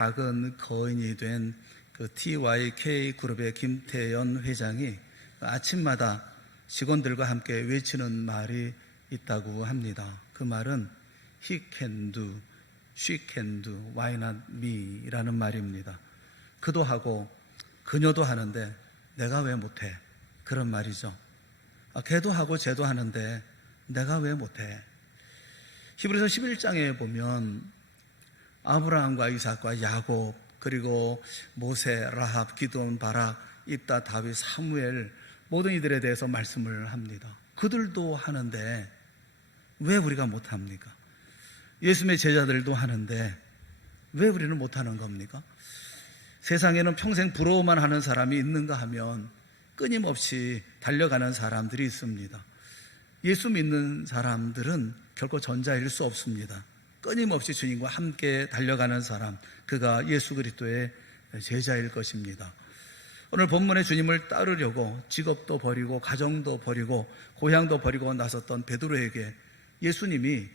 작은 거인이 된 그 TYK 그룹의 김태연 회장이 아침마다 직원들과 함께 외치는 말이 있다고 합니다. 그 말은 He can do, she can do, why not me? 라는 말입니다. 그도 하고 그녀도 하는데 내가 왜 못해? 그런 말이죠. 걔도 하고 쟤도 하는데 내가 왜 못해? 히브리서 11장에 보면 아브라함과 이삭과 야곱, 그리고 모세, 라합, 기드온, 바락, 입다, 다윗, 사무엘, 모든 이들에 대해서 말씀을 합니다. 그들도 하는데 왜 우리가 못합니까? 예수님의 제자들도 하는데 왜 우리는 못하는 겁니까? 세상에는 평생 부러워만 하는 사람이 있는가 하면 끊임없이 달려가는 사람들이 있습니다. 예수 믿는 사람들은 결코 전자일 수 없습니다. 끊임없이 주님과 함께 달려가는 사람, 그가 예수 그리스도의 제자일 것입니다. 오늘 본문에 주님을 따르려고 직업도 버리고 가정도 버리고 고향도 버리고 나섰던 베드로에게 예수님이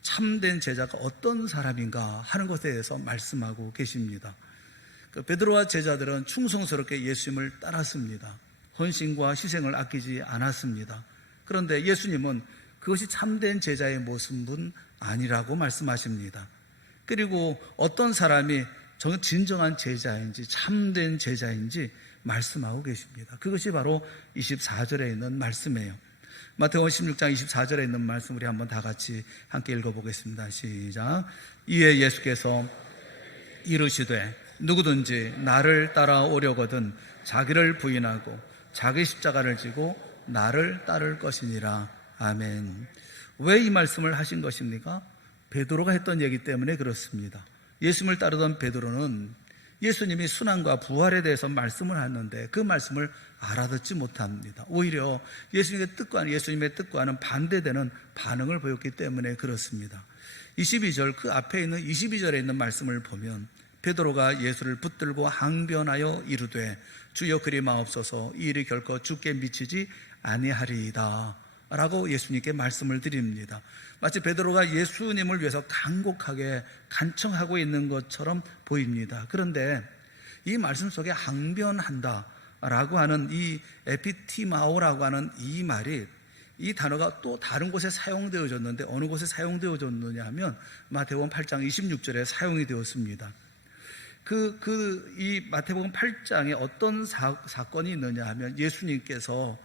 참된 제자가 어떤 사람인가 하는 것에 대해서 말씀하고 계십니다. 베드로와 제자들은 충성스럽게 예수님을 따랐습니다. 헌신과 희생을 아끼지 않았습니다. 그런데 예수님은 그것이 참된 제자의 모습은 아니라고 말씀하십니다. 그리고 어떤 사람이 진정한 제자인지 참된 제자인지 말씀하고 계십니다. 그것이 바로 24절에 있는 말씀이에요. 마태복음 16장 24절에 있는 말씀 우리 한번 다 같이 함께 읽어보겠습니다. 시작. 이에 예수께서 이르시되 누구든지 나를 따라오려거든 자기를 부인하고 자기 십자가를 지고 나를 따를 것이니라. 아멘. 왜 이 말씀을 하신 것입니까? 베드로가 했던 얘기 때문에 그렇습니다. 예수님을 따르던 베드로는 예수님이 순환과 부활에 대해서 말씀을 하는데 그 말씀을 알아듣지 못합니다. 오히려 예수님의 뜻과는 반대되는 반응을 보였기 때문에 그렇습니다. 22절, 그 앞에 있는 22절에 있는 말씀을 보면 베드로가 예수를 붙들고 항변하여 이르되 주여 그리 마옵소서, 이 일이 결코 주께 미치지 아니하리이다 라고 예수님께 말씀을 드립니다. 마치 베드로가 예수님을 위해서 간곡하게 간청하고 있는 것처럼 보입니다. 그런데 이 말씀 속에 항변한다 라고 하는 이 에피티마오라고 하는 이 말이, 이 단어가 또 다른 곳에 사용되어졌는데 어느 곳에 사용되어졌느냐 하면 마태복음 8장 26절에 사용이 되었습니다. 이 마태복음 8장에 어떤 사건이 있느냐 하면 예수님께서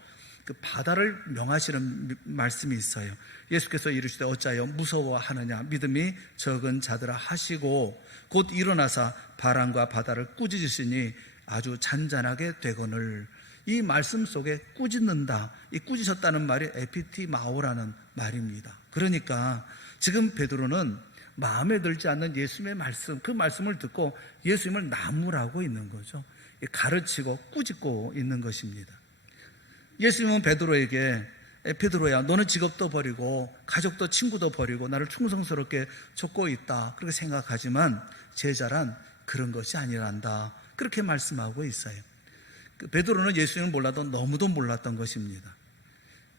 그 바다를 명하시는 말씀이 있어요. 예수께서 이르시되 어찌하여 무서워하느냐, 믿음이 적은 자들아 하시고 곧 일어나사 바람과 바다를 꾸짖으시니 아주 잔잔하게 되거늘. 이 말씀 속에 꾸짖는다, 이 꾸짖었다는 말이 에피티마오라는 말입니다. 그러니까 지금 베드로는 마음에 들지 않는 예수님의 말씀, 그 말씀을 듣고 예수님을 나무라고 있는 거죠. 가르치고 꾸짖고 있는 것입니다. 예수님은 베드로에게 베드로야, 너는 직업도 버리고 가족도 친구도 버리고 나를 충성스럽게 쫓고 있다, 그렇게 생각하지만 제자란 그런 것이 아니란다, 그렇게 말씀하고 있어요. 베드로는 예수님을 몰라도 너무도 몰랐던 것입니다.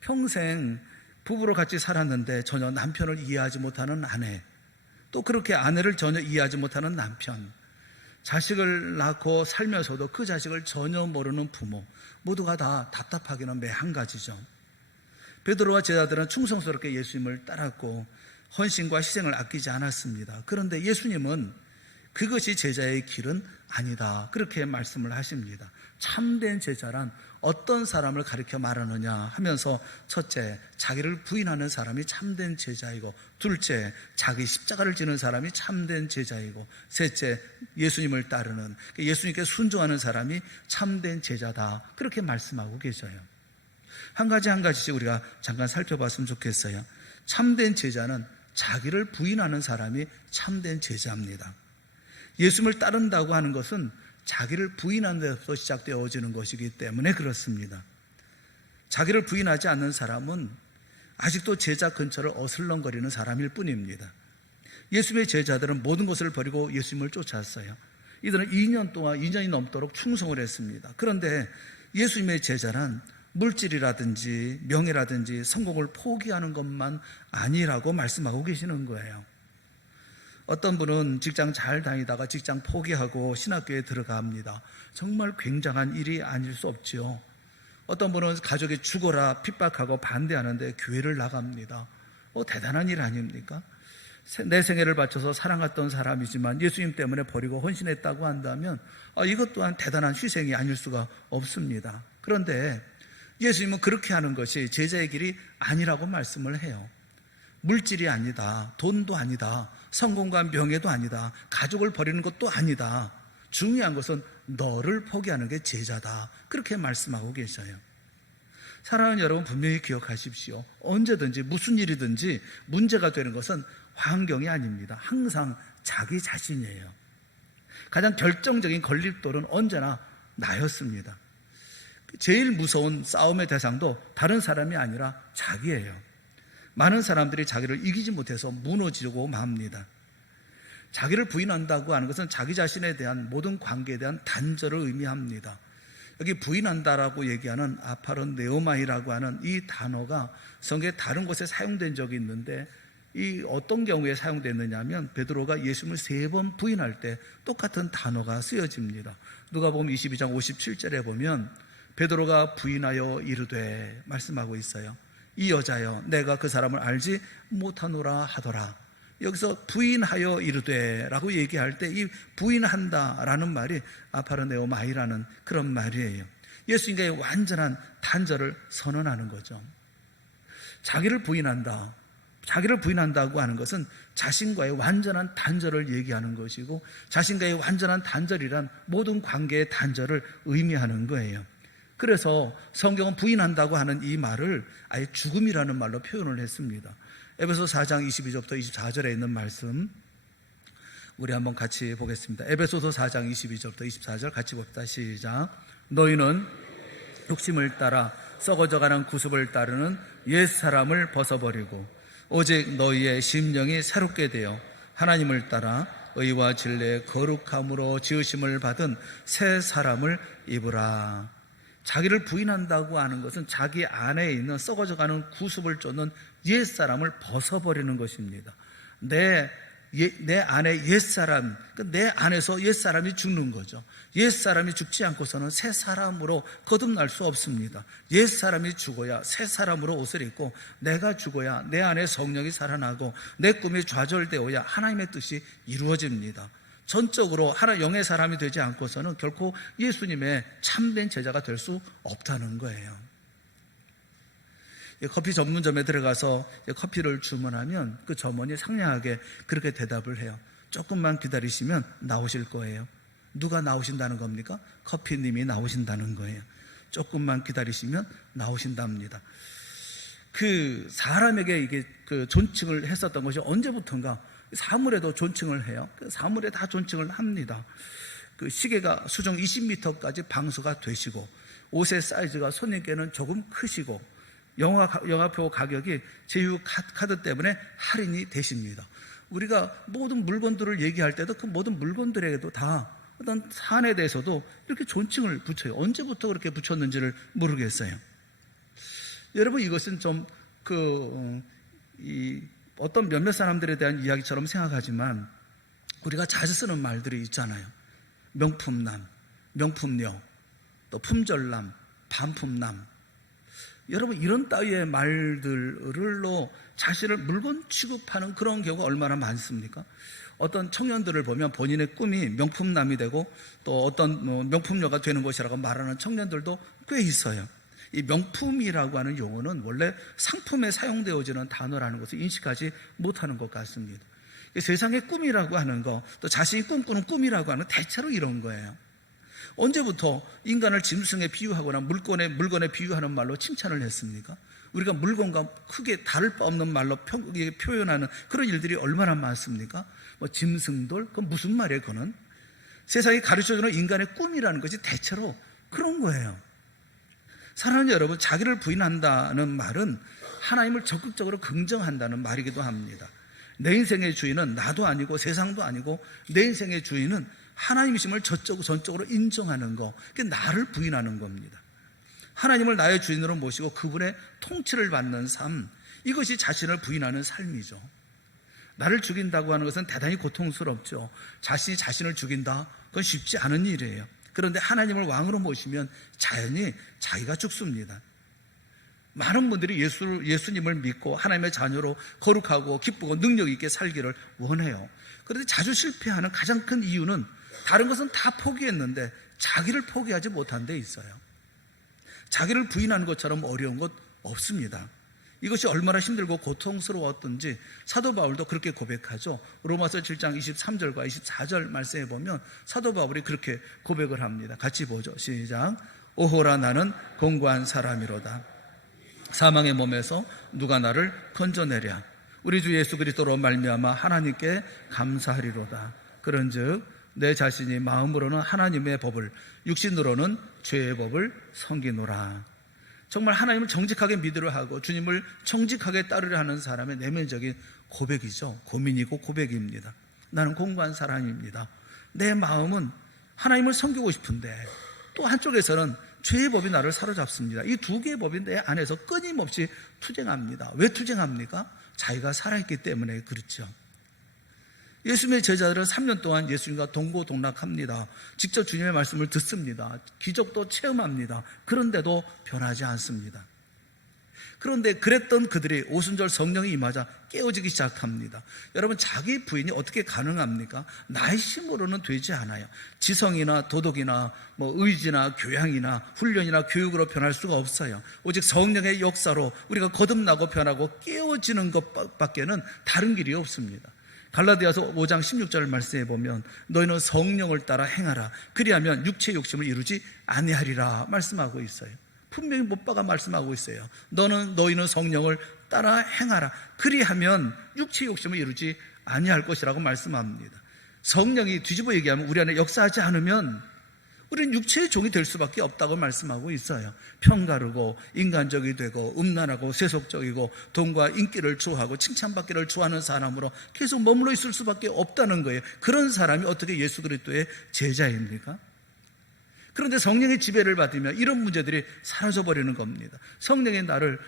평생 부부로 같이 살았는데 전혀 남편을 이해하지 못하는 아내, 또 그렇게 아내를 전혀 이해하지 못하는 남편, 자식을 낳고 살면서도 그 자식을 전혀 모르는 부모, 모두가 다 답답하기는 매 한 가지죠. 베드로와 제자들은 충성스럽게 예수님을 따랐고 헌신과 희생을 아끼지 않았습니다. 그런데 예수님은 그것이 제자의 길은 아니다, 그렇게 말씀을 하십니다. 참된 제자란 어떤 사람을 가리켜 말하느냐 하면서, 첫째, 자기를 부인하는 사람이 참된 제자이고, 둘째, 자기 십자가를 지는 사람이 참된 제자이고, 셋째, 예수님을 따르는, 예수님께 순종하는 사람이 참된 제자다, 그렇게 말씀하고 계셔요. 한 가지 한 가지씩 우리가 잠깐 살펴봤으면 좋겠어요. 참된 제자는 자기를 부인하는 사람이 참된 제자입니다. 예수님을 따른다고 하는 것은 자기를 부인하는 데서 시작되어지는 것이기 때문에 그렇습니다. 자기를 부인하지 않는 사람은 아직도 제자 근처를 어슬렁거리는 사람일 뿐입니다. 예수님의 제자들은 모든 것을 버리고 예수님을 쫓았어요. 이들은 2년이 넘도록 충성을 했습니다. 그런데 예수님의 제자란 물질이라든지 명예라든지 성공을 포기하는 것만 아니라고 말씀하고 계시는 거예요. 어떤 분은 직장 잘 다니다가 직장 포기하고 신학교에 들어갑니다. 정말 굉장한 일이 아닐 수 없지요. 어떤 분은 가족이 죽어라 핍박하고 반대하는데 교회를 나갑니다. 대단한 일 아닙니까? 내 생애를 바쳐서 사랑했던 사람이지만 예수님 때문에 버리고 헌신했다고 한다면 이것 또한 대단한 희생이 아닐 수가 없습니다. 그런데 예수님은 그렇게 하는 것이 제자의 길이 아니라고 말씀을 해요. 물질이 아니다, 돈도 아니다, 성공과 명예도 아니다, 가족을 버리는 것도 아니다. 중요한 것은 너를 포기하는 게 제자다. 그렇게 말씀하고 계셔요. 사랑하는 여러분, 분명히 기억하십시오. 언제든지 무슨 일이든지 문제가 되는 것은 환경이 아닙니다. 항상 자기 자신이에요. 가장 결정적인 걸림돌은 언제나 나였습니다. 제일 무서운 싸움의 대상도 다른 사람이 아니라 자기예요. 많은 사람들이 자기를 이기지 못해서 무너지고 맙니다. 자기를 부인한다고 하는 것은 자기 자신에 대한 모든 관계에 대한 단절을 의미합니다. 여기 부인한다라고 얘기하는 아파론네오마이라고 하는 이 단어가 성경에 다른 곳에 사용된 적이 있는데 이 어떤 경우에 사용됐느냐 하면 베드로가 예수님을 3번 부인할 때 똑같은 단어가 쓰여집니다. 누가복음 22장 57절에 보면 베드로가 부인하여 이르되 말씀하고 있어요. 이 여자여 내가 그 사람을 알지 못하노라 하더라. 여기서 부인하여 이르되 라고 얘기할 때 이 부인한다 라는 말이 아파르네오마이라는 그런 말이에요. 예수님과의 완전한 단절을 선언하는 거죠. 자기를 부인한다고 하는 것은 자신과의 완전한 단절을 얘기하는 것이고 자신과의 완전한 단절이란 모든 관계의 단절을 의미하는 거예요. 그래서 성경은 부인한다고 하는 이 말을 아예 죽음이라는 말로 표현을 했습니다. 에베소 4장 22절부터 24절에 있는 말씀 우리 한번 같이 보겠습니다. 에베소서 4장 22절부터 24절 같이 봅시다. 시작. 너희는 욕심을 따라 썩어져가는 구습을 따르는 옛사람을 벗어버리고 오직 너희의 심령이 새롭게 되어 하나님을 따라 의와 진리의 거룩함으로 지으심을 받은 새 사람을 입으라. 자기를 부인한다고 하는 것은 자기 안에 있는 썩어져가는 구습을 쫓는 옛사람을 벗어버리는 것입니다. 내 안에 옛사람, 내 안에서 옛사람이 죽는 거죠. 옛사람이 죽지 않고서는 새 사람으로 거듭날 수 없습니다. 옛사람이 죽어야 새 사람으로 옷을 입고 내가 죽어야 내 안에 성령이 살아나고 내 꿈이 좌절되어야 하나님의 뜻이 이루어집니다. 전적으로 영의 사람이 되지 않고서는 결코 예수님의 참된 제자가 될 수 없다는 거예요. 커피 전문점에 들어가서 커피를 주문하면 그 점원이 상냥하게 그렇게 대답을 해요. 조금만 기다리시면 나오실 거예요. 누가 나오신다는 겁니까? 커피님이 나오신다는 거예요. 조금만 기다리시면 나오신답니다. 그 사람에게 이게 그 존칭을 했었던 것이 언제부턴가 사물에도 존칭을 해요. 사물에 다 존칭을 합니다. 그 시계가 수중 20m까지 방수가 되시고 옷의 사이즈가 손님께는 조금 크시고 영화표 가격이 제휴 카드 때문에 할인이 되십니다. 우리가 모든 물건들을 얘기할 때도 그 모든 물건들에게도 다 어떤 사안에 대해서도 이렇게 존칭을 붙여요. 언제부터 그렇게 붙였는지를 모르겠어요. 여러분, 이것은 좀 어떤 몇몇 사람들에 대한 이야기처럼 생각하지만 우리가 자주 쓰는 말들이 있잖아요. 명품남, 명품녀, 또 품절남, 반품남. 여러분, 이런 따위의 말들로 자신을 물건 취급하는 그런 경우가 얼마나 많습니까? 어떤 청년들을 보면 본인의 꿈이 명품남이 되고 또 어떤 명품녀가 되는 것이라고 말하는 청년들도 꽤 있어요. 이 명품이라고 하는 용어는 원래 상품에 사용되어지는 단어라는 것을 인식하지 못하는 것 같습니다. 세상의 꿈이라고 하는 거, 또 자신이 꿈꾸는 꿈이라고 하는 대체로 이런 거예요. 언제부터 인간을 짐승에 비유하거나 물건에 비유하는 말로 칭찬을 했습니까? 우리가 물건과 크게 다를 바 없는 말로 표현하는 그런 일들이 얼마나 많습니까? 짐승돌? 그건 무슨 말이에요, 그거는? 세상이 가르쳐주는 인간의 꿈이라는 것이 대체로 그런 거예요. 사랑하는 여러분, 자기를 부인한다는 말은 하나님을 적극적으로 긍정한다는 말이기도 합니다. 내 인생의 주인은 나도 아니고 세상도 아니고 내 인생의 주인은 하나님이심을 전적으로 인정하는 거, 그게 나를 부인하는 겁니다. 하나님을 나의 주인으로 모시고 그분의 통치를 받는 삶, 이것이 자신을 부인하는 삶이죠. 나를 죽인다고 하는 것은 대단히 고통스럽죠. 자신이 자신을 죽인다? 그건 쉽지 않은 일이에요. 그런데 하나님을 왕으로 모시면 자연히 자기가 죽습니다. 많은 분들이 예수님을 믿고 하나님의 자녀로 거룩하고 기쁘고 능력 있게 살기를 원해요. 그런데 자주 실패하는 가장 큰 이유는 다른 것은 다 포기했는데 자기를 포기하지 못한 데 있어요. 자기를 부인하는 것처럼 어려운 것 없습니다. 이것이 얼마나 힘들고 고통스러웠던지 사도 바울도 그렇게 고백하죠. 로마서 7장 23절과 24절 말씀에 보면 사도 바울이 그렇게 고백을 합니다. 같이 보죠. 시작. 오호라 나는 공고한 사람이로다. 사망의 몸에서 누가 나를 건져내랴. 우리 주 예수 그리스도로 말미암아 하나님께 감사하리로다. 그런즉 내 자신이 마음으로는 하나님의 법을, 육신으로는 죄의 법을 섬기노라. 정말 하나님을 정직하게 믿으려 하고 주님을 정직하게 따르려 하는 사람의 내면적인 고백이죠. 고민이고 고백입니다. 나는 공고한 사람입니다. 내 마음은 하나님을 섬기고 싶은데 또 한쪽에서는 죄의 법이 나를 사로잡습니다. 이 두 개의 법이 내 안에서 끊임없이 투쟁합니다. 왜 투쟁합니까? 자기가 살아있기 때문에 그렇죠. 예수님의 제자들은 3년 동안 예수님과 동고동락합니다. 직접 주님의 말씀을 듣습니다. 기적도 체험합니다. 그런데도 변하지 않습니다. 그런데 그랬던 그들이 오순절 성령이 임하자 깨어지기 시작합니다. 여러분, 자기 부인이 어떻게 가능합니까? 나의 힘으로는 되지 않아요. 지성이나 도덕이나 의지나 교양이나 훈련이나 교육으로 변할 수가 없어요. 오직 성령의 역사로 우리가 거듭나고 변하고 깨어지는 것밖에는 다른 길이 없습니다. 갈라디아서 5장 16절 말씀에 보면 너희는 성령을 따라 행하라. 그리하면 육체의 욕심을 이루지 아니하리라 말씀하고 있어요. 분명히 못 박아 말씀하고 있어요. 너희는 성령을 따라 행하라. 그리하면 육체의 욕심을 이루지 아니할 것이라고 말씀합니다. 성령이 뒤집어 얘기하면 우리 안에 역사하지 않으면 우리는 육체의 종이 될 수밖에 없다고 말씀하고 있어요. 편가르고 인간적이 되고 음란하고 세속적이고 돈과 인기를 좋아하고 칭찬받기를 좋아하는 사람으로 계속 머물러 있을 수밖에 없다는 거예요. 그런 사람이 어떻게 예수 그리스도의 제자입니까? 그런데 성령의 지배를 받으면 이런 문제들이 사라져버리는 겁니다. 성령의 나를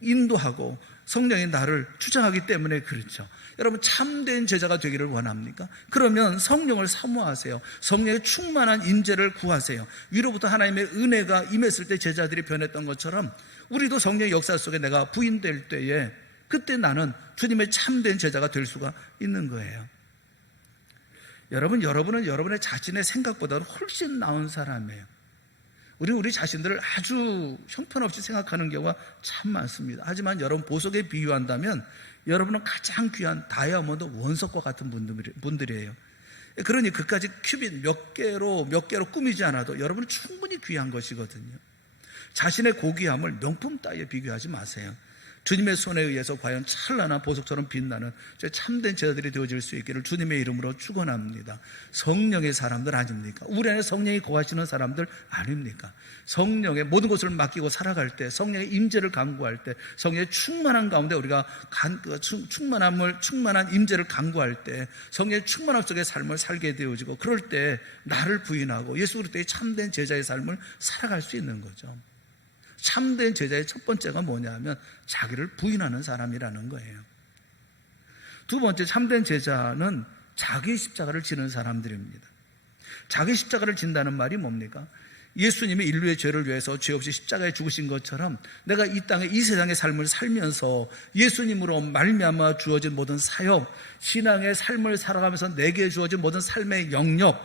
인도하고 성령의 나를 주장하기 때문에 그렇죠. 여러분, 참된 제자가 되기를 원합니까? 그러면 성령을 사모하세요. 성령의 충만한 인재를 구하세요. 위로부터 하나님의 은혜가 임했을 때 제자들이 변했던 것처럼 우리도 성령의 역사 속에 내가 부인될 때에 그때 나는 주님의 참된 제자가 될 수가 있는 거예요. 여러분은 여러분의 자신의 생각보다는 훨씬 나은 사람이에요. 우리 자신들을 아주 형편없이 생각하는 경우가 참 많습니다. 하지만 여러분, 보석에 비유한다면 여러분은 가장 귀한 다이아몬드 원석과 같은 분들이에요. 그러니 그까지 큐빗 몇 개로 꾸미지 않아도 여러분은 충분히 귀한 것이거든요. 자신의 고귀함을 명품 따위에 비교하지 마세요. 주님의 손에 의해서 과연 찬란한 보석처럼 빛나는 참된 제자들이 되어질 수 있기를 주님의 이름으로 축원합니다. 성령의 사람들 아닙니까? 우리 안에 성령이 거하시는 사람들 아닙니까? 성령의 모든 것을 맡기고 살아갈 때, 성령의 임재를 간구할 때, 성령의 충만한 가운데 우리가 충만한 임재를 간구할 때, 성령의 충만함 속의 삶을 살게 되어지고, 그럴 때 나를 부인하고 예수 그리스도의 참된 제자의 삶을 살아갈 수 있는 거죠. 참된 제자의 첫 번째가 뭐냐면 자기를 부인하는 사람이라는 거예요. 두 번째, 참된 제자는 자기 십자가를 지는 사람들입니다. 자기 십자가를 진다는 말이 뭡니까? 예수님이 인류의 죄를 위해서 죄 없이 십자가에 죽으신 것처럼 내가 이 땅에 이 세상의 삶을 살면서 예수님으로 말미암아 주어진 모든 사역, 신앙의 삶을 살아가면서 내게 주어진 모든 삶의 영역,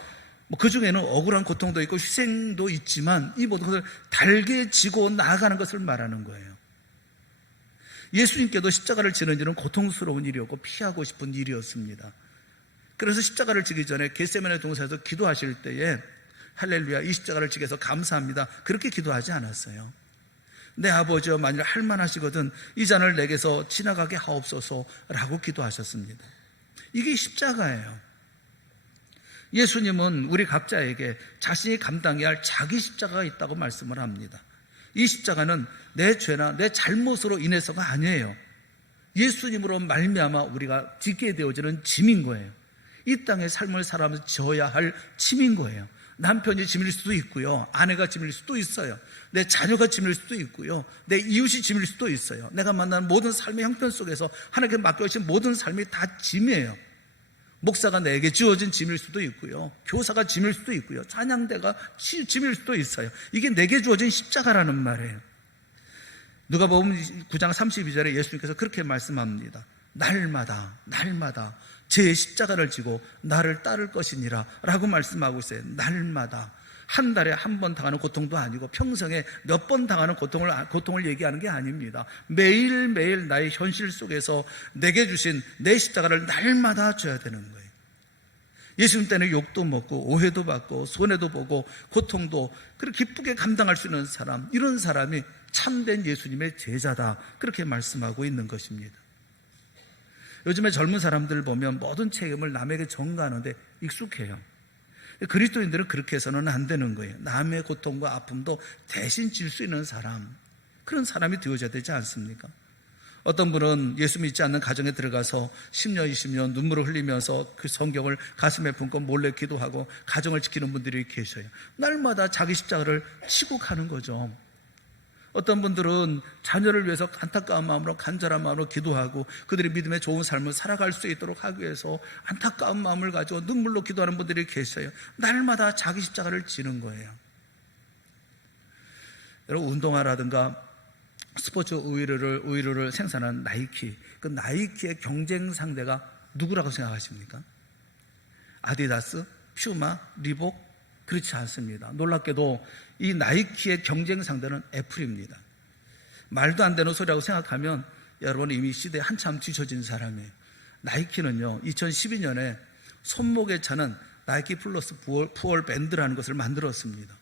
그 중에는 억울한 고통도 있고 희생도 있지만 이 모든 것을 달게 지고 나아가는 것을 말하는 거예요. 예수님께도 십자가를 지는 일은 고통스러운 일이었고 피하고 싶은 일이었습니다. 그래서 십자가를 지기 전에 겟세마네 동산에서 기도하실 때에 할렐루야, 이 십자가를 지게 해서 감사합니다, 그렇게 기도하지 않았어요. 내 아버지여, 만일 할만하시거든 이 잔을 내게서 지나가게 하옵소서라고 기도하셨습니다. 이게 십자가예요. 예수님은 우리 각자에게 자신이 감당해야 할 자기 십자가가 있다고 말씀을 합니다. 이 십자가는 내 죄나 내 잘못으로 인해서가 아니에요. 예수님으로 말미암아 우리가 지게 되어지는 짐인 거예요. 이 땅의 삶을 살아가면서 져야 할 짐인 거예요. 남편이 짐일 수도 있고요. 아내가 짐일 수도 있어요. 내 자녀가 짐일 수도 있고요. 내 이웃이 짐일 수도 있어요. 내가 만나는 모든 삶의 형편 속에서 하나님께 맡겨주신 모든 삶이 다 짐이에요. 목사가 내게 주어진 짐일 수도 있고요. 교사가 짐일 수도 있고요. 찬양대가 짐일 수도 있어요. 이게 내게 주어진 십자가라는 말이에요. 누가복음 9장 32절에 예수님께서 그렇게 말씀합니다. 날마다 제 십자가를 지고 나를 따를 것이니라 라고 말씀하고 있어요. 날마다. 한 달에 한 번 당하는 고통도 아니고 평생에 몇 번 당하는 고통을 얘기하는 게 아닙니다. 매일매일 나의 현실 속에서 내게 주신 내 십자가를 날마다 져야 되는 거예요. 예수님 때는 욕도 먹고 오해도 받고 손해도 보고 고통도 그렇게 기쁘게 감당할 수 있는 사람, 이런 사람이 참된 예수님의 제자다, 그렇게 말씀하고 있는 것입니다. 요즘에 젊은 사람들 보면 모든 책임을 남에게 전가하는데 익숙해요. 그리스도인들은 그렇게 해서는 안 되는 거예요. 남의 고통과 아픔도 대신 질 수 있는 사람, 그런 사람이 되어져야 되지 않습니까? 어떤 분은 예수 믿지 않는 가정에 들어가서 10년, 20년 눈물을 흘리면서 그 성경을 가슴에 품고 몰래 기도하고 가정을 지키는 분들이 계셔요. 날마다 자기 십자가를 치고 가는 거죠. 어떤 분들은 자녀를 위해서 안타까운 마음으로, 간절한 마음으로 기도하고 그들이 믿음의 좋은 삶을 살아갈 수 있도록 하기 위해서 안타까운 마음을 가지고 눈물로 기도하는 분들이 계셔요. 날마다 자기 십자가를 지는 거예요. 여러분, 운동화라든가 스포츠 의류를 생산하는 나이키, 그 나이키의 경쟁 상대가 누구라고 생각하십니까? 아디다스, 퓨마, 리복? 그렇지 않습니다. 놀랍게도 이 나이키의 경쟁 상대는 애플입니다. 말도 안 되는 소리라고 생각하면 여러분 이미 시대에 한참 뒤처진 사람이에요. 나이키는요, 2012년에 손목에 차는 나이키 플러스 푸얼 밴드라는 것을 만들었습니다.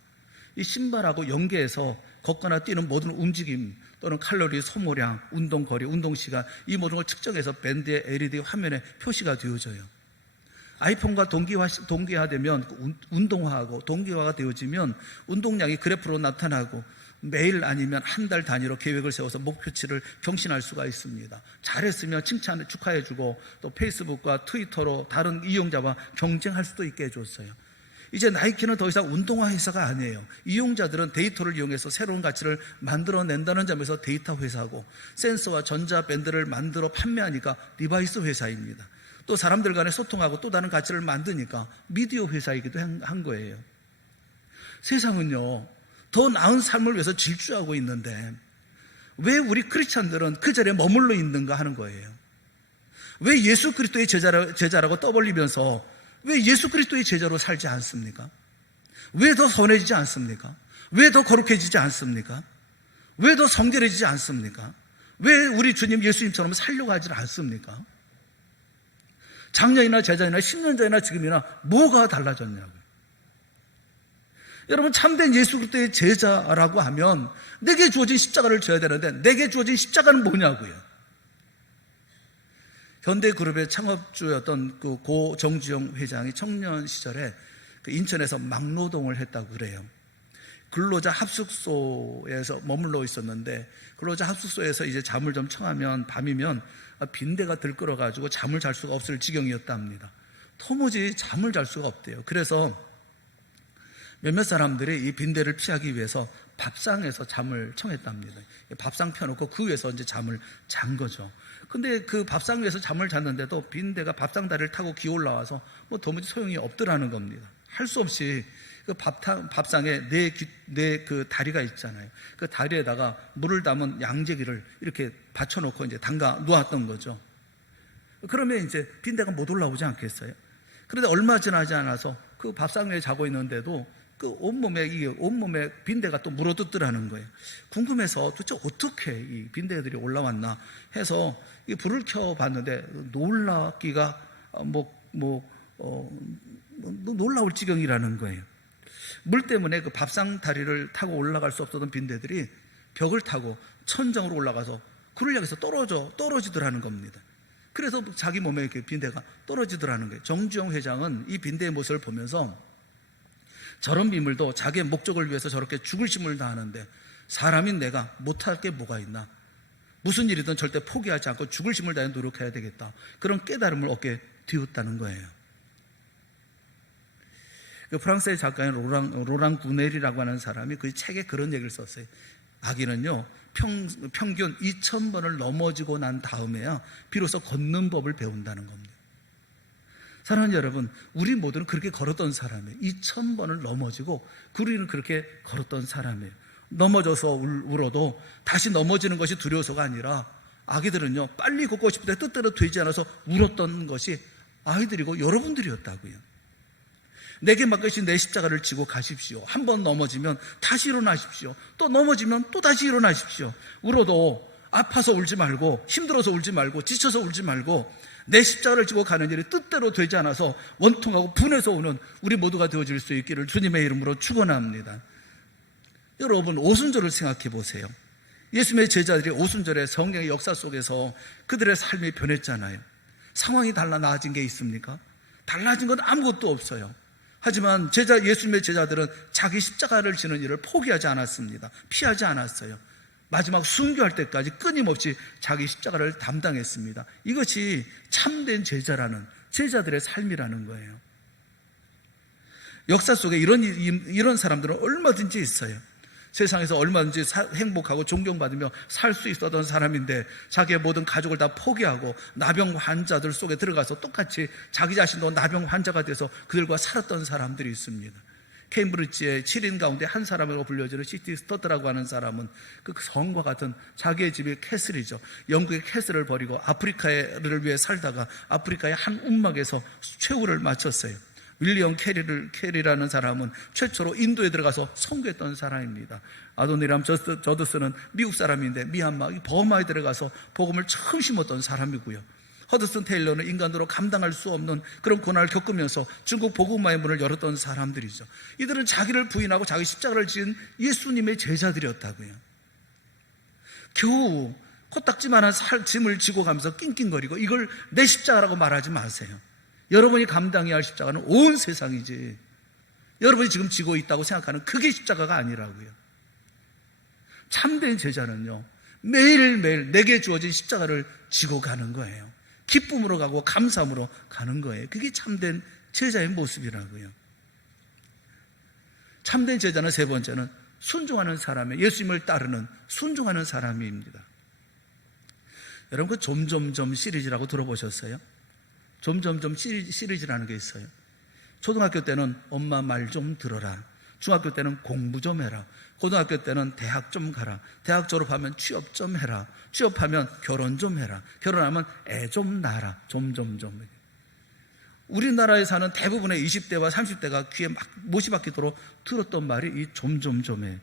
이 신발하고 연계해서 걷거나 뛰는 모든 움직임 또는 칼로리 소모량, 운동거리, 운동시간, 이 모든 걸 측정해서 밴드의 LED 화면에 표시가 되어져요. 아이폰과 동기화되면, 운동화하고 동기화가 되어지면 운동량이 그래프로 나타나고 매일 아니면 한 달 단위로 계획을 세워서 목표치를 경신할 수가 있습니다. 잘했으면 축하해주고 또 페이스북과 트위터로 다른 이용자와 경쟁할 수도 있게 해줬어요. 이제 나이키는 더 이상 운동화 회사가 아니에요. 이용자들은 데이터를 이용해서 새로운 가치를 만들어낸다는 점에서 데이터 회사고, 센서와 전자밴드를 만들어 판매하니까 디바이스 회사입니다. 또 사람들 간에 소통하고 또 다른 가치를 만드니까 미디어 회사이기도 한 거예요. 세상은요, 더 나은 삶을 위해서 질주하고 있는데 왜 우리 크리스찬들은 그 자리에 머물러 있는가 하는 거예요. 왜 예수 그리스도의 제자라고 떠벌리면서 왜 예수 그리스도의 제자로 살지 않습니까? 왜 더 선해지지 않습니까? 왜 더 거룩해지지 않습니까? 왜 더 성결해지지 않습니까? 왜 우리 주님 예수님처럼 살려고 하지 않습니까? 작년이나 재작년이나 10년 전이나 지금이나 뭐가 달라졌냐고요. 여러분, 참된 예수 그리스도의 제자라고 하면 내게 주어진 십자가를 져야 되는데 내게 주어진 십자가는 뭐냐고요. 현대그룹의 창업주였던 그 고 정주영 회장이 청년 시절에 그 인천에서 막노동을 했다고 그래요. 근로자 합숙소에서 머물러 있었는데 근로자 합숙소에서 이제 잠을 좀 청하면 밤이면 빈대가 들끓어가지고 잠을 잘 수가 없을 지경이었답니다. 도무지 잠을 잘 수가 없대요. 그래서 몇몇 사람들이 이 빈대를 피하기 위해서 밥상에서 잠을 청했답니다. 밥상 펴놓고 그 위에서 이제 잠을 잔 거죠. 근데 그 밥상 위에서 잠을 잤는데도 빈대가 밥상 다리를 타고 기어올라와서 뭐 도무지 소용이 없더라는 겁니다. 할 수 없이 그 밥상에 네 그 다리가 있잖아요. 그 다리에다가 물을 담은 양재기를 이렇게 받쳐놓고 이제 담가 놓았던 거죠. 그러면 이제 빈대가 못 올라오지 않겠어요? 그런데 얼마 지나지 않아서 그 밥상 위에 자고 있는데도 그 온몸에 빈대가 또 물어뜯더라는 거예요. 궁금해서 도대체 어떻게 이 빈대들이 올라왔나 해서 이 불을 켜봤는데 놀라기가 놀라울 지경이라는 거예요. 물 때문에 그 밥상 다리를 타고 올라갈 수 없었던 빈대들이 벽을 타고 천장으로 올라가서 그를 향해서 떨어지더라는 겁니다. 그래서 자기 몸에 이렇게 빈대가 떨어지더라는 거예요. 정주영 회장은 이 빈대의 모습을 보면서 저런 비물도 자기의 목적을 위해서 저렇게 죽을 힘을 다하는데 사람인 내가 못할 게 뭐가 있나, 무슨 일이든 절대 포기하지 않고 죽을 힘을 다해 노력해야 되겠다, 그런 깨달음을 얻게 되었다는 거예요. 프랑스의 작가인 로랑 구넬이라고 하는 사람이 그 책에 그런 얘기를 썼어요. 아기는요, 평균 2000번을 넘어지고 난 다음에야 비로소 걷는 법을 배운다는 겁니다. 사랑하는 여러분, 우리 모두는 그렇게 걸었던 사람이에요. 2000번을 넘어지고 우리는 그렇게 걸었던 사람이에요. 넘어져서 울어도 다시 넘어지는 것이 두려워서가 아니라, 아기들은요, 빨리 걷고 싶을 때 뜻대로 되지 않아서 울었던 것이 아이들이고 여러분들이었다고요. 내게 맡기신 내 십자가를 지고 가십시오. 한 번 넘어지면 다시 일어나십시오. 또 넘어지면 또 다시 일어나십시오. 울어도 아파서 울지 말고, 힘들어서 울지 말고, 지쳐서 울지 말고, 내 십자가를 지고 가는 일이 뜻대로 되지 않아서 원통하고 분해서 우는 우리 모두가 되어질 수 있기를 주님의 이름으로 축원합니다. 여러분, 오순절을 생각해 보세요. 예수님의 제자들이 오순절에 성경의 역사 속에서 그들의 삶이 변했잖아요. 상황이 달라 나아진 게 있습니까? 달라진 건 아무것도 없어요. 하지만 예수님의 제자들은 자기 십자가를 지는 일을 포기하지 않았습니다. 피하지 않았어요. 마지막 순교할 때까지 끊임없이 자기 십자가를 담당했습니다. 이것이 참된 제자들의 삶이라는 거예요. 역사 속에 이런 사람들은 얼마든지 있어요. 세상에서 얼마든지 행복하고 존경받으며 살 수 있었던 사람인데 자기의 모든 가족을 다 포기하고 나병 환자들 속에 들어가서 똑같이 자기 자신도 나병 환자가 돼서 그들과 살았던 사람들이 있습니다. 케임브리지의 7인 가운데 한 사람으로 불려지는 시티 스터드라고 하는 사람은 그 성과 같은 자기의 집이 캐슬이죠. 영국의 캐슬을 버리고 아프리카를 위해 살다가 아프리카의 한 움막에서 최후를 마쳤어요. 윌리엄 캐리라는 사람은 최초로 인도에 들어가서 선교했던 사람입니다. 아도니람 저드스는 미국 사람인데 미얀마, 버마에 들어가서 복음을 처음 심었던 사람이고요. 허드슨 테일러는 인간으로 감당할 수 없는 그런 고난을 겪으면서 중국 복음화의 문을 열었던 사람들이죠. 이들은 자기를 부인하고 자기 십자가를 지은 예수님의 제자들이었다고요. 겨우 코딱지만한 짐을 지고 가면서 낑낑거리고 이걸 내 십자가라고 말하지 마세요. 여러분이 감당해야 할 십자가는 온 세상이지, 여러분이 지금 지고 있다고 생각하는 그게 십자가가 아니라고요. 참된 제자는요, 매일매일 내게 주어진 십자가를 지고 가는 거예요. 기쁨으로 가고 감사함으로 가는 거예요. 그게 참된 제자의 모습이라고요. 참된 제자는 세 번째는 순종하는 사람이에요. 예수님을 따르는 순종하는 사람입니다. 여러분, 그 점점점 시리즈라고 들어보셨어요? 점점점 시리즈라는 게 있어요. 초등학교 때는 엄마 말 좀 들어라. 중학교 때는 공부 좀 해라. 고등학교 때는 대학 좀 가라. 대학 졸업하면 취업 좀 해라. 취업하면 결혼 좀 해라. 결혼하면 애 좀 낳아라. 점점점. 우리나라에 사는 대부분의 20대와 30대가 귀에 막 못이 박히도록 들었던 말이 이 점점점에.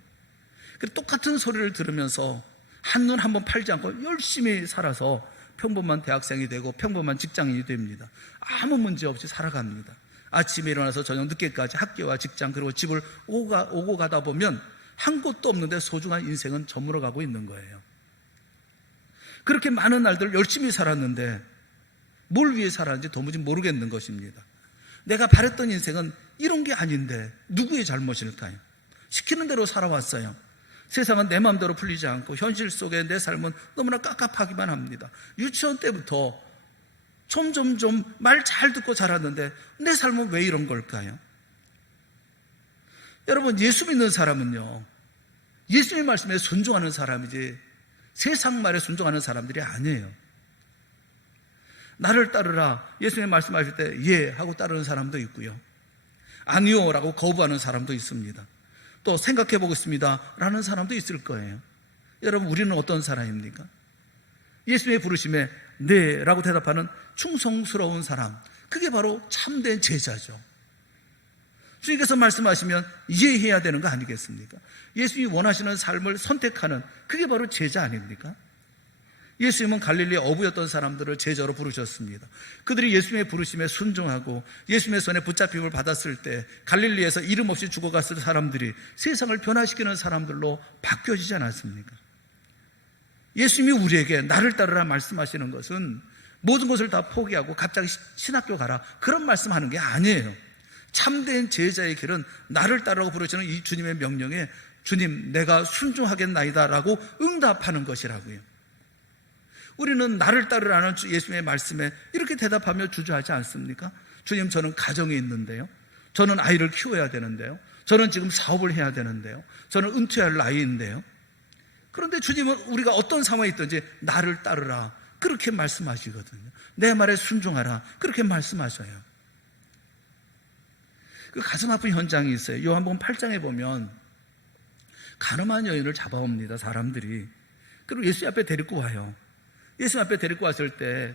똑같은 소리를 들으면서 한눈 한번 팔지 않고 열심히 살아서 평범한 대학생이 되고 평범한 직장인이 됩니다. 아무 문제 없이 살아갑니다. 아침에 일어나서 저녁 늦게까지 학교와 직장 그리고 집을 오고 가다 보면 한 곳도 없는데 소중한 인생은 저물어가고 있는 거예요. 그렇게 많은 날들 열심히 살았는데 뭘 위해 살았는지 도무지 모르겠는 것입니다. 내가 바랬던 인생은 이런 게 아닌데 누구의 잘못일까요? 시키는 대로 살아왔어요. 세상은 내 마음대로 풀리지 않고 현실 속에 내 삶은 너무나 깝깝하기만 합니다. 유치원 때부터 점점점 말 잘 듣고 자랐는데 내 삶은 왜 이런 걸까요? 여러분, 예수 믿는 사람은요, 예수님의 말씀에 순종하는 사람이지 세상 말에 순종하는 사람들이 아니에요. 나를 따르라 예수님의 말씀하실 때 예 하고 따르는 사람도 있고요, 아니요 라고 거부하는 사람도 있습니다. 또 생각해 보겠습니다 라는 사람도 있을 거예요. 여러분, 우리는 어떤 사람입니까? 예수님의 부르심에 네 라고 대답하는 충성스러운 사람, 그게 바로 참된 제자죠. 주님께서 말씀하시면 이해해야 되는 거 아니겠습니까? 예수님이 원하시는 삶을 선택하는, 그게 바로 제자 아닙니까? 예수님은 갈릴리의 어부였던 사람들을 제자로 부르셨습니다. 그들이 예수님의 부르심에 순종하고 예수님의 손에 붙잡힘을 받았을 때 갈릴리에서 이름 없이 죽어갔을 사람들이 세상을 변화시키는 사람들로 바뀌어지지 않았습니까? 예수님이 우리에게 나를 따르라 말씀하시는 것은 모든 것을 다 포기하고 갑자기 신학교 가라 그런 말씀하는 게 아니에요. 참된 제자의 길은 나를 따르라고 부르시는 이 주님의 명령에 주님 내가 순종하겠나이다 라고 응답하는 것이라고요. 우리는 나를 따르라는 예수님의 말씀에 이렇게 대답하며 주저하지 않습니까? 주님, 저는 가정에 있는데요, 저는 아이를 키워야 되는데요. 저는 지금 사업을 해야 되는데요. 저는 은퇴할 나이인데요. 그런데 주님은 우리가 어떤 상황에 있든지 나를 따르라 그렇게 말씀하시거든요. 내 말에 순종하라 그렇게 말씀하셔요. 그 가슴 아픈 현장이 있어요. 요한복음 8장에 보면 가늠한 여인을 잡아옵니다, 사람들이. 그리고 예수 앞에 데리고 와요. 예수 앞에 데리고 왔을 때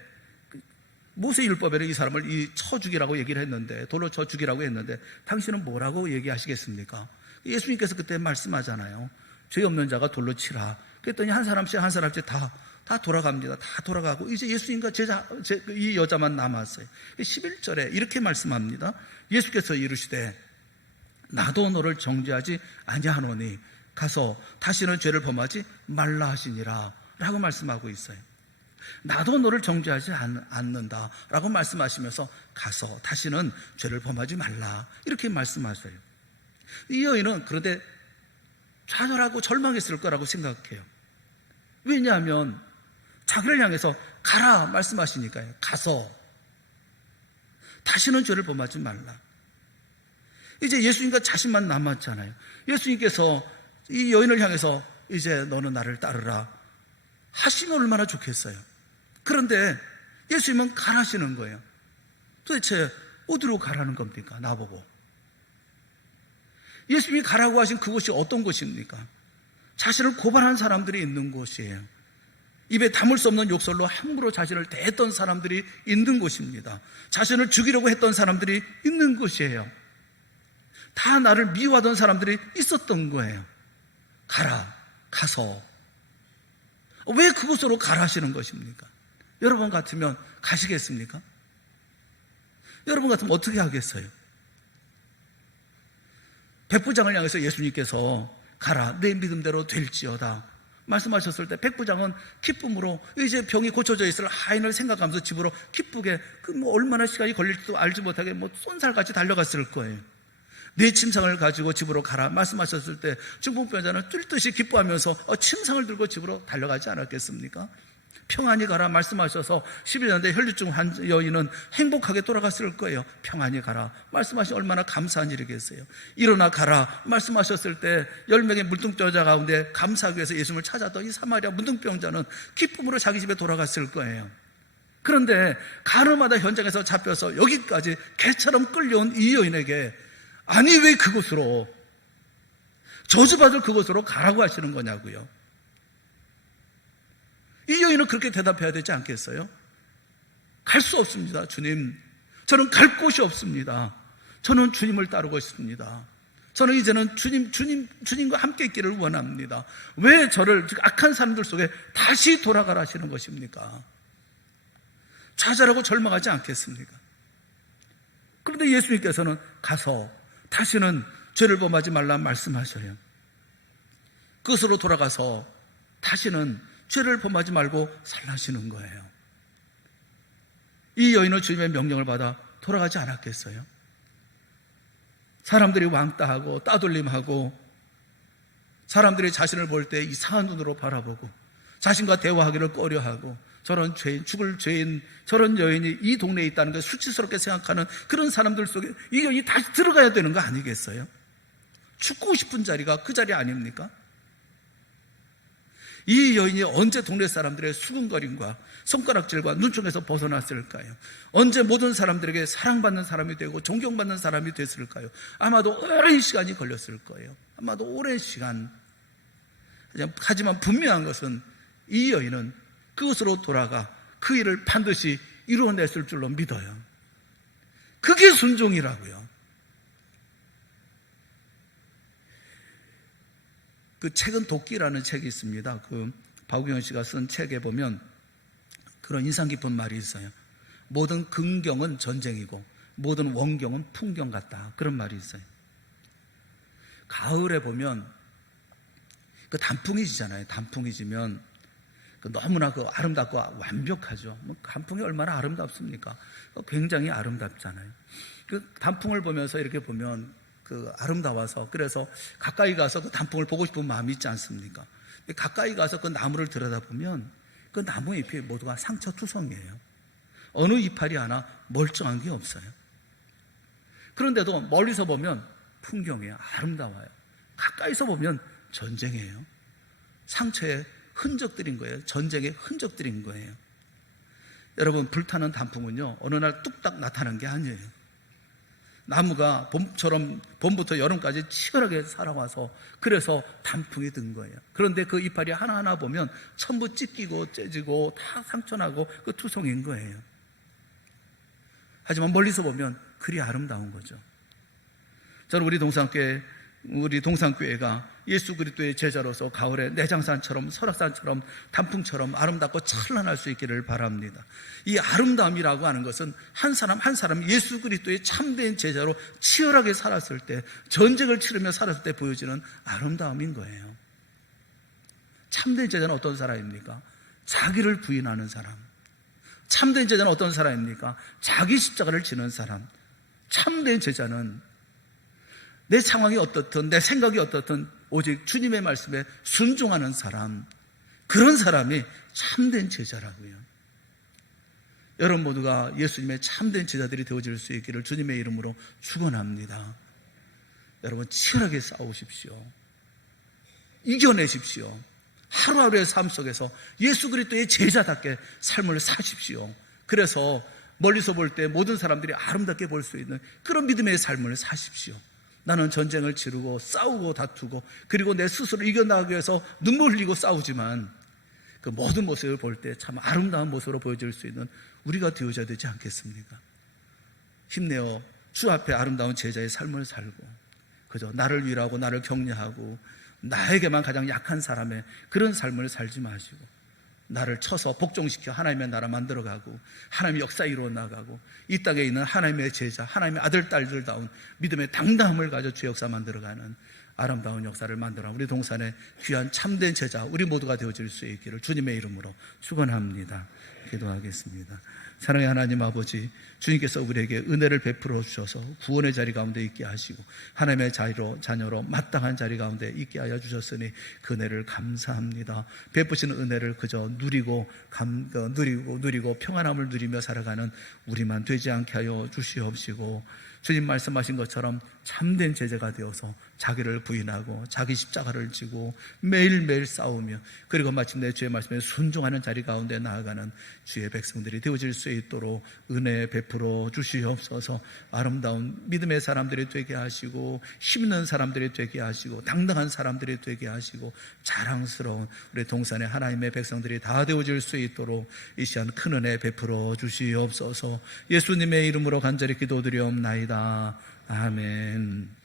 모세 율법에는 이 사람을 쳐 죽이라고 얘기를 했는데, 돌로 쳐 죽이라고 했는데 당신은 뭐라고 얘기하시겠습니까? 예수님께서 그때 말씀하잖아요. 죄 없는 자가 돌로 치라. 그랬더니 한 사람씩 다 돌아갑니다. 다 돌아가고 이제 예수님과 이 여자만 남았어요. 11절에 이렇게 말씀합니다. 예수께서 이르시되 나도 너를 정죄하지 아니하노니 가서 다시는 죄를 범하지 말라 하시니라 라고 말씀하고 있어요. 나도 너를 정죄하지 않는다 라고 말씀하시면서 가서 다시는 죄를 범하지 말라 이렇게 말씀하세요. 이 여인은 그런데 좌절하고 절망했을 거라고 생각해요. 왜냐하면 자기를 향해서 가라 말씀하시니까요. 가서 다시는 죄를 범하지 말라. 이제 예수님과 자신만 남았잖아요. 예수님께서 이 여인을 향해서 이제 너는 나를 따르라 하시면 얼마나 좋겠어요. 그런데 예수님은 가라시는 거예요. 도대체 어디로 가라는 겁니까? 나보고. 예수님이 가라고 하신 그곳이 어떤 곳입니까? 자신을 고발한 사람들이 있는 곳이에요. 입에 담을 수 없는 욕설로 함부로 자신을 대했던 사람들이 있는 곳입니다. 자신을 죽이려고 했던 사람들이 있는 곳이에요. 다 나를 미워하던 사람들이 있었던 거예요. 가서 왜 그곳으로 가라 하시는 것입니까? 여러분 같으면 가시겠습니까? 여러분 같으면 어떻게 하겠어요? 백부장을 향해서 예수님께서 가라 내 믿음대로 될지어다 말씀하셨을 때 백부장은 기쁨으로 이제 병이 고쳐져 있을 하인을 생각하면서 집으로 기쁘게 얼마나 시간이 걸릴지도 알지 못하게 쏜살같이 달려갔을 거예요. 내 침상을 가지고 집으로 가라 말씀하셨을 때 중풍병자는 뛸듯이 기뻐하면서 침상을 들고 집으로 달려가지 않았겠습니까? 평안히 가라 말씀하셔서 11년대 혈류증 한 여인은 행복하게 돌아갔을 거예요. 평안히 가라 말씀하신 얼마나 감사한 일이겠어요. 일어나 가라 말씀하셨을 때 10명의 문둥병자 가운데 감사하기 위해서 예수님을 찾았던 이 사마리아 문둥병자는 기쁨으로 자기 집에 돌아갔을 거예요. 그런데 가늠하다 현장에서 잡혀서 여기까지 개처럼 끌려온 이 여인에게 아니 왜 그곳으로 저주받을 그곳으로 가라고 하시는 거냐고요. 이 여인은 그렇게 대답해야 되지 않겠어요? 갈 수 없습니다. 주님, 저는 갈 곳이 없습니다. 저는 주님을 따르고 있습니다. 저는 이제는 주님과 함께 있기를 원합니다. 왜 저를 악한 사람들 속에 다시 돌아가라 하시는 것입니까? 좌절하고 절망하지 않겠습니까? 그런데 예수님께서는 가서 다시는 죄를 범하지 말라 말씀하셔요. 그것으로 돌아가서 다시는 죄를 범하지 말고 살라시는 거예요. 이 여인은 주님의 명령을 받아 돌아가지 않았겠어요? 사람들이 왕따하고 따돌림하고 사람들이 자신을 볼 때 이상한 눈으로 바라보고 자신과 대화하기를 꺼려하고 저런 죄인, 죽을 죄인, 저런 여인이 이 동네에 있다는 걸 수치스럽게 생각하는 그런 사람들 속에 이 여인이 다시 들어가야 되는 거 아니겠어요? 죽고 싶은 자리가 그 자리 아닙니까? 이 여인이 언제 동네 사람들의 수근거림과 손가락질과 눈총에서 벗어났을까요? 언제 모든 사람들에게 사랑받는 사람이 되고 존경받는 사람이 됐을까요? 아마도 오랜 시간이 걸렸을 거예요. 아마도 오랜 시간. 하지만 분명한 것은 이 여인은 그곳으로 돌아가 그 일을 반드시 이루어냈을 줄로 믿어요. 그게 순종이라고요. 그 책은 도끼라는 책이 있습니다. 그 박우경 씨가 쓴 책에 보면 그런 인상 깊은 말이 있어요. 모든 긍경은 전쟁이고 모든 원경은 풍경 같다. 그런 말이 있어요. 가을에 보면 그 단풍이 지잖아요. 단풍이 지면 너무나 아름답고 완벽하죠. 단풍이 얼마나 아름답습니까? 굉장히 아름답잖아요. 그 단풍을 보면서 이렇게 보면 아름다워서 그래서 가까이 가서 그 단풍을 보고 싶은 마음이 있지 않습니까? 가까이 가서 그 나무를 들여다보면 그 나무 잎이 모두가 상처투성이에요. 어느 이파리 하나 멀쩡한 게 없어요. 그런데도 멀리서 보면 풍경이에요. 아름다워요. 가까이서 보면 전쟁이에요. 상처의 흔적들인 거예요. 전쟁의 흔적들인 거예요. 여러분, 불타는 단풍은요, 어느 날 뚝딱 나타난 게 아니에요. 나무가 봄부터 여름까지 치열하게 살아와서 그래서 단풍이 든 거예요. 그런데 그 이파리 하나하나 보면 전부 찢기고 째지고 다 상처나고 그 투성인 거예요. 하지만 멀리서 보면 그리 아름다운 거죠. 저는 우리 동산교회가 예수 그리스도의 제자로서 가을에 내장산처럼 설악산처럼 단풍처럼 아름답고 찬란할 수 있기를 바랍니다. 이 아름다움이라고 하는 것은 한 사람 한 사람 예수 그리스도의 참된 제자로 치열하게 살았을 때, 전쟁을 치르며 살았을 때 보여지는 아름다움인 거예요. 참된 제자는 어떤 사람입니까? 자기를 부인하는 사람. 참된 제자는 어떤 사람입니까? 자기 십자가를 지는 사람. 참된 제자는 내 상황이 어떻든 내 생각이 어떻든 오직 주님의 말씀에 순종하는 사람, 그런 사람이 참된 제자라고요. 여러분 모두가 예수님의 참된 제자들이 되어질 수 있기를 주님의 이름으로 축원합니다. 여러분, 치열하게 싸우십시오. 이겨내십시오. 하루하루의 삶 속에서 예수 그리스도의 제자답게 삶을 사십시오. 그래서 멀리서 볼 때 모든 사람들이 아름답게 볼 수 있는 그런 믿음의 삶을 사십시오. 나는 전쟁을 치르고 싸우고 다투고 그리고 내 스스로 이겨나가기 위해서 눈물 흘리고 싸우지만 그 모든 모습을 볼 때 참 아름다운 모습으로 보여줄 수 있는 우리가 되어져야 되지 않겠습니까? 힘내어 주 앞에 아름다운 제자의 삶을 살고 그저 나를 위로하고 나를 격려하고 나에게만 가장 약한 사람의 그런 삶을 살지 마시고 나를 쳐서 복종시켜 하나님의 나라 만들어가고 하나님의 역사 이루어 나가고 이 땅에 있는 하나님의 제자, 하나님의 아들, 딸들다운 믿음의 당당함을 가져 주의 역사 만들어가는 아름다운 역사를 만들어 우리 동산의 귀한 참된 제자 우리 모두가 되어질 수 있기를 주님의 이름으로 축원합니다. 기도하겠습니다. 사랑의 하나님 아버지, 주님께서 우리에게 은혜를 베풀어 주셔서 구원의 자리 가운데 있게 하시고 하나님의 자녀로 마땅한 자리 가운데 있게 하여 주셨으니 그 은혜를 감사합니다. 베푸시는 은혜를 그저 누리고 평안함을 누리며 살아가는 우리만 되지 않게 하여 주시옵시고 주님 말씀하신 것처럼 참된 제자가 되어서 자기를 부인하고 자기 십자가를 지고 매일매일 싸우며 그리고 마침내 주의 말씀에 순종하는 자리 가운데 나아가는 주의 백성들이 되어질 수 있도록 은혜 베풀어 주시옵소서. 아름다운 믿음의 사람들이 되게 하시고 힘있는 사람들이 되게 하시고 당당한 사람들이 되게 하시고 자랑스러운 우리 동산의 하나님의 백성들이 다 되어질 수 있도록 이 시간 큰 은혜 베풀어 주시옵소서. 예수님의 이름으로 간절히 기도드리옵나이다. 아멘.